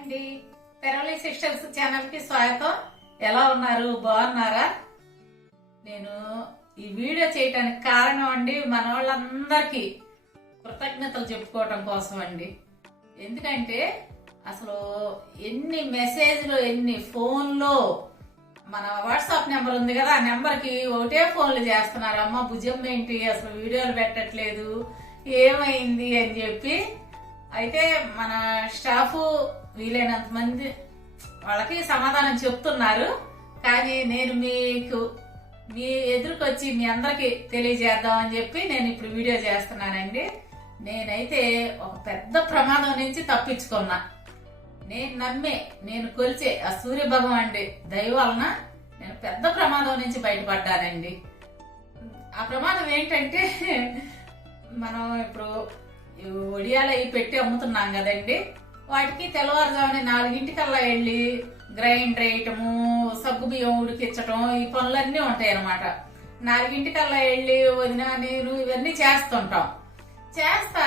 అండి. తెరవలి సిస్టర్స్ ఛానల్కి స్వాగతం. ఎలా ఉన్నారు? బాగున్నారా? నేను ఈ వీడియో చేయటానికి కారణం అండి మన వాళ్ళందరికీ కృతజ్ఞతలు చెప్పుకోవటం కోసం అండి. ఎందుకంటే అసలు ఎన్ని మెసేజ్లు ఎన్ని ఫోన్లో మన వాట్సాప్ నెంబర్ ఉంది కదా ఆ నెంబర్కి ఒకటే ఫోన్లు చేస్తున్నారు. అమ్మ భుజం ఏంటి? అసలు వీడియోలు పెట్టట్లేదు. ఏమైంది అని చెప్పి అయితే మన స్టాఫ్ వీలైనంత మంది వాళ్ళకి సమాధానం చెప్తున్నారు. కానీ నేను మీకు మీ ఎదురుకొచ్చి మీ అందరికి తెలియజేద్దాం అని చెప్పి నేను ఇప్పుడు వీడియో చేస్తున్నానండి. నేనైతే ఒక పెద్ద ప్రమాదం నుంచి తప్పించుకున్నా. నేను నమ్మే నేను కొలిచే ఆ సూర్య భగవానుడి దయ వలన నేను పెద్ద ప్రమాదం నుంచి బయటపడ్డానండి. ఆ ప్రమాదం ఏంటంటే మనం ఇప్పుడు ఒడియాలు అవి పెట్టి అమ్ముతున్నాం కదండి. వాటికి తెల్లవారుజామున నాలుగింటికల్లా వెళ్ళి గ్రైండర్ వేయటము సగ్గు బియ్యం ఉడికించటం ఈ పనులన్నీ ఉంటాయి అనమాట నాలుగింటికల్లా వెళ్ళి వదిన నీరు ఇవన్నీ చేస్తుంటాం. చేస్తా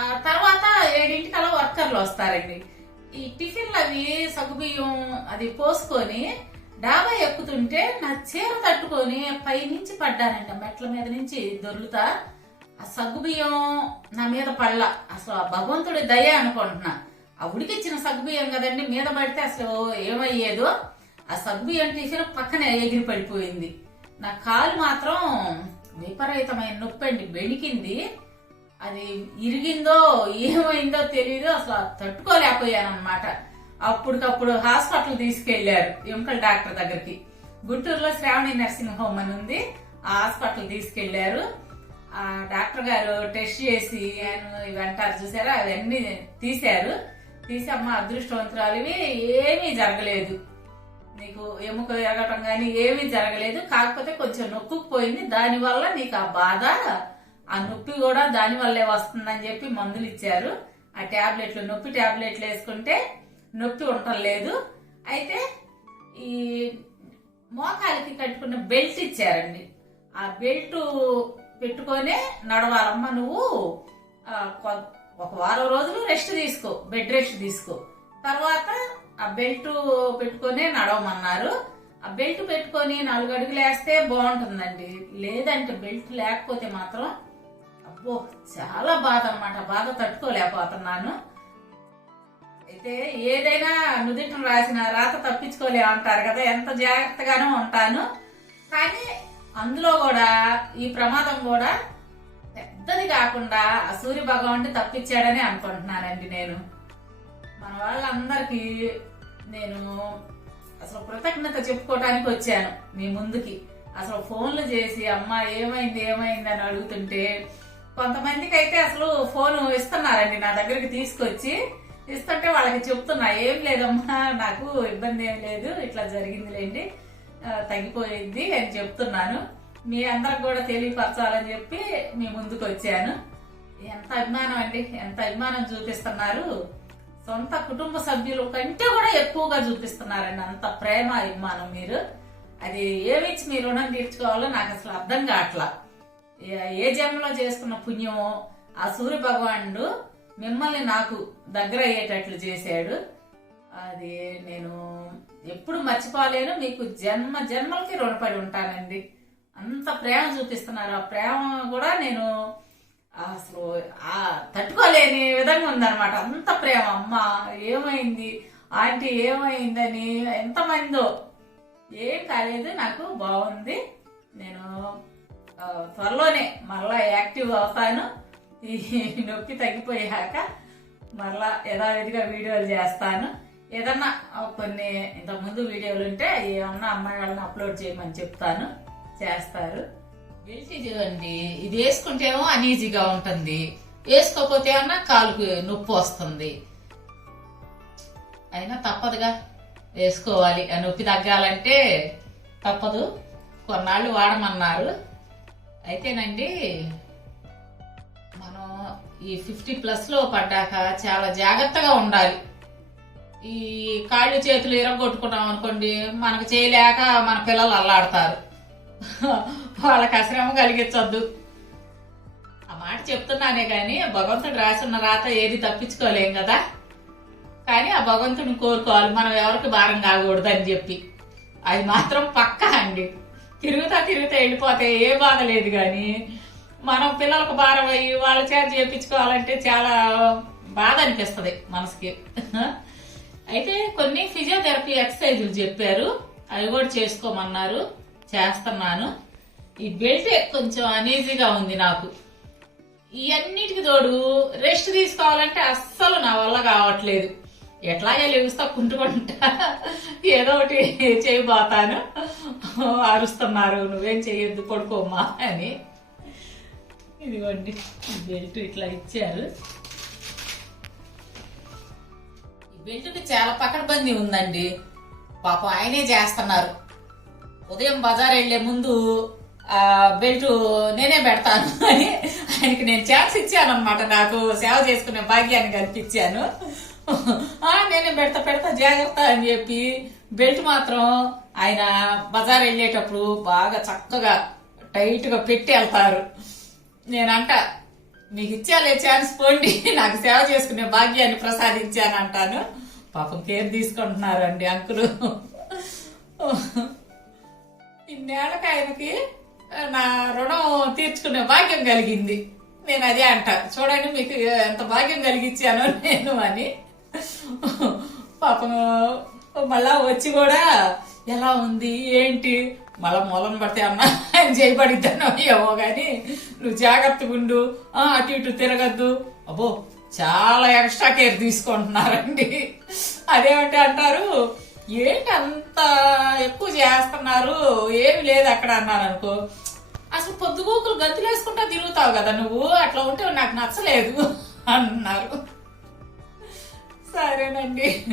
ఆ తర్వాత ఏడింటికల్లా వర్కర్లు వస్తారండి. ఈ టిఫిన్లు అవి సగ్గుబియ్యం అది పోసుకొని డాబా ఎక్కుతుంటే నా చీర తట్టుకొని పైనుంచి పడ్డానండి. ఆ మెట్ల మీద నుంచి దొర్లుతా ఆ సగ్గుబియ్యం నా మీద పళ్ళ అసలు ఆ భగవంతుడి దయ అనుకుంటున్నా. ఆ ఉడికిచ్చిన సగ్గుబియ్యం కదండి మీద పడితే అసలు ఏమయ్యేదో. ఆ సగ్గుబియ్యం టిఫిన్ పక్కనే ఎగిరి పడిపోయింది. నా కాలు మాత్రం విపరీతమైన నొప్పి అండి బెణికింది. అది ఇరిగిందో ఏమైందో తెలియదు అసలు తట్టుకోలేకపోయాను అనమాట అప్పటికప్పుడు హాస్పిటల్ తీసుకెళ్ళారు ఎముకల డాక్టర్ దగ్గరికి. గుంటూరులో శ్రావణి నర్సింగ్ హోమ్ అని ఉంది. ఆ హాస్పిటల్ తీసుకెళ్ళారు డాక్టర్ గారు టెస్ట్ చేసి ఆయన ఇవి అంటారు చూసారా? అవన్నీ తీశారు. తీసి అమ్మ అదృష్టవంతురాలివి ఏమీ జరగలేదు. నీకు ఎముక ఎరగటం కానీ ఏమీ జరగలేదు. కాకపోతే కొంచెం నొక్కుపోయింది దానివల్ల నీకు ఆ బాధ ఆ నొప్పి కూడా దాని వల్లే వస్తుందని చెప్పి మందులు ఇచ్చారు. ఆ ట్యాబ్లెట్లు నొప్పి ట్యాబ్లెట్లు వేసుకుంటే నొప్పి ఉండలేదు అయితే ఈ మోకాలికి కట్టుకున్న బెల్ట్ ఇచ్చారండి. ఆ బెల్ట్ పెట్టుకొనే నడవాలమ్మ నువ్వు. ఒక వారం రోజులు రెస్ట్ తీసుకో బెడ్ రెస్ట్ తీసుకో. తర్వాత ఆ బెల్ట్ పెట్టుకొనే నడవమన్నారు. ఆ బెల్ట్ పెట్టుకొని నాలుగు అడుగులు వేస్తే బాగుంటుందండి. లేదంటే బెల్ట్ లేకపోతే మాత్రం అబ్బో చాలా బాధ అన్నమాట బాధ తట్టుకోలేకపోతున్నాను. అయితే ఏదైనా నుదిటం రాసిన రాత తప్పించుకోలే అంటారు కదా ఎంత జాగ్రత్తగానూ ఉంటాను. కానీ అందులో కూడా ఈ ప్రమాదం కూడా పెద్దది కాకుండా ఆ సూర్య భగవానుడి తప్పించాడని అనుకుంటున్నానండి నేను. మన వాళ్ళందరికీ నేను అసలు కృతజ్ఞత చెప్పుకోవడానికి వచ్చాను మీ ముందుకి. అసలు ఫోన్లు చేసి అమ్మ ఏమైంది ఏమైంది అని అడుగుతుంటే కొంతమందికి అయితే అసలు ఫోన్ ఇస్తున్నారండి నా దగ్గరికి తీసుకొచ్చి. ఇస్తుంటే వాళ్ళకి చెప్తున్నా ఏం లేదమ్మా నాకు ఇబ్బంది ఏం లేదు ఇట్లా జరిగిందిలేండి. తగ్గిపోయింది అని చెప్తున్నాను. మీ అందరికి కూడా తెలియపరచాలని చెప్పి మీ ముందుకు వచ్చాను. ఎంత అభిమానం అండి ఎంత అభిమానం చూపిస్తున్నారు. సొంత కుటుంబ సభ్యులు కంటే కూడా ఎక్కువగా చూపిస్తున్నారండి అంత ప్రేమ అభిమానం మీరు. అది ఏమిచ్చి మీ రుణం తీర్చుకోవాలో నాకు అసలు అర్థం కావట్లా. ఏ- ఏ జన్మలో చేసుకున్న పుణ్యమో ఆ సూర్య భగవానుడు మిమ్మల్ని నాకు దగ్గర అయ్యేటట్లు చేశాడు. అది నేను ఎప్పుడు మర్చిపోలేను మీకు జన్మ జన్మలకి రుణపడి ఉంటానండి. అంత ప్రేమ చూపిస్తున్నారు. ఆ ప్రేమ కూడా నేను అసలు తట్టుకోలేని విధంగా ఉందనమాట అంత ప్రేమ. అమ్మ ఏమైంది? ఆంటీ ఏమైందని? ఎంతమందో? ఏం కాలేదు. నాకు బాగుంది. నేను త్వరలోనే మరలా యాక్టివ్ అవుతాను. ఈ నొప్పి తగ్గిపోయాక మరలా యథావిధిగా వీడియోలు చేస్తాను. ఏదన్నా కొన్ని కొన్ని ఇంతకుముందు వీడియోలు ఉంటే ఏమన్నా అమ్మాయి వాళ్ళని అప్లోడ్ చేయమని చెప్తాను. చేస్తారు. గెలిచి చూడండి. ఇది వేసుకుంటేమో అనీజీగా ఉంటుంది. వేసుకోకపోతే ఏమన్నా కాలుకు నొప్పి వస్తుంది. అయినా తప్పదుగా. వేసుకోవాలి. ఆ నొప్పి తగ్గాలంటే తప్పదు. కొన్నాళ్ళు వాడమన్నారు. అయితేనండి మనం ఈ ఫిఫ్టీ ప్లస్లో పడ్డాక చాలా జాగ్రత్తగా ఉండాలి. ఈ కాళ్ళు చేతులు ఇరగొట్టుకున్నాం అనుకోండి మనకు చేయలేక మన పిల్లలు అల్లాడతారు. వాళ్ళకి అశ్రమ కలిగించొద్దు. ఆ మాట చెప్తున్నానే కానీ భగవంతుడు రాసున్న రాత ఏది తప్పించుకోలేం కదా. కానీ ఆ భగవంతుని కోరుకోవాలి మనం ఎవరికి భారం కాకూడదు అని చెప్పి. అది మాత్రం పక్కా అండి. తిరుగుతా తిరుగుతా వెళ్ళిపోతే ఏ బాధ లేదు కానీ మనం పిల్లలకు భారం అయ్యి వాళ్ళ చేత చేయించుకోవాలంటే చాలా బాధ అనిపిస్తుంది మనసుకి. అయితే కొన్ని ఫిజియోథెరపీ ఎక్సర్సైజులు చెప్పారు. అవి కూడా చేసుకోమన్నారు. చేస్తున్నాను. ఈ బెల్ట్ కొంచెం అనీజీగా ఉంది నాకు. ఇవన్నిటికి తోడు రెస్ట్ తీసుకోవాలంటే అస్సలు నా వల్ల కావట్లేదు. ఎట్లాగే లెగుస్తా కుంటుకుంటా. ఏదో ఒకటి చేయబోతాను. అరుస్తున్నారు. నువ్వేం చేయొద్దు కొడుకోమ్మా అని. ఇదిగోండి ఈ బెల్ట్ ఇట్లా ఇచ్చారు. ఈ చాలా పకడ్బందీ ఉందండి. పాపం ఆయనే చేస్తున్నారు. ఉదయం బజార్ వెళ్ళే ముందు ఆ బెల్ట్ నేనే పెడతాను అని ఆయనకి నేను ఛాన్స్ ఇచ్చాను నాకు సేవ చేసుకునే భాగ్యాన్ని కల్పించాను. ఆ నేనే పెడతా పెడతా జాగ్రత్త అని చెప్పి బెల్ట్ మాత్రం ఆయన బజార్ వెళ్ళేటప్పుడు బాగా చక్కగా టైట్గా పెట్టి వెళ్తారు. నేనంట మీకు ఇచ్చాలే ఛాన్స్ పోండి. నాకు సేవ చేసుకునే భాగ్యాన్ని ప్రసాదించాను అంటాను పాపం కేర్ తీసుకుంటున్నారండి అంకులు. ఇన్నేళ్ళకి ఆయనకి నా రుణం తీర్చుకునే భాగ్యం కలిగింది. నేను అదే అంట చూడండి మీకు ఎంత భాగ్యం కలిగించాను నేను అని. పాపం మళ్ళా వచ్చి కూడా ఎలా ఉంది? ఏంటి? మళ్ళీ మూలం పడితే అన్నా ఆయన ఏమో కానీ నువ్వు జాగ్రత్తగా ఉండు. ఆ, అటు ఇటు తిరగద్దు. అబ్బో చాలా ఎక్స్ట్రా కేర్ తీసుకుంటున్నారండి. అదేమంటే అంటారు ఏంటి అంత ఎక్కువ చేస్తున్నారు? ఏమి లేదు అక్కడ అన్నారు అనుకో. అసలు పొద్దుగోకులు గతులేసుకుంటా తిరుగుతావు కదా నువ్వు? అట్లా ఉంటే నాకు నచ్చలేదు అన్నారు. సరేనండి.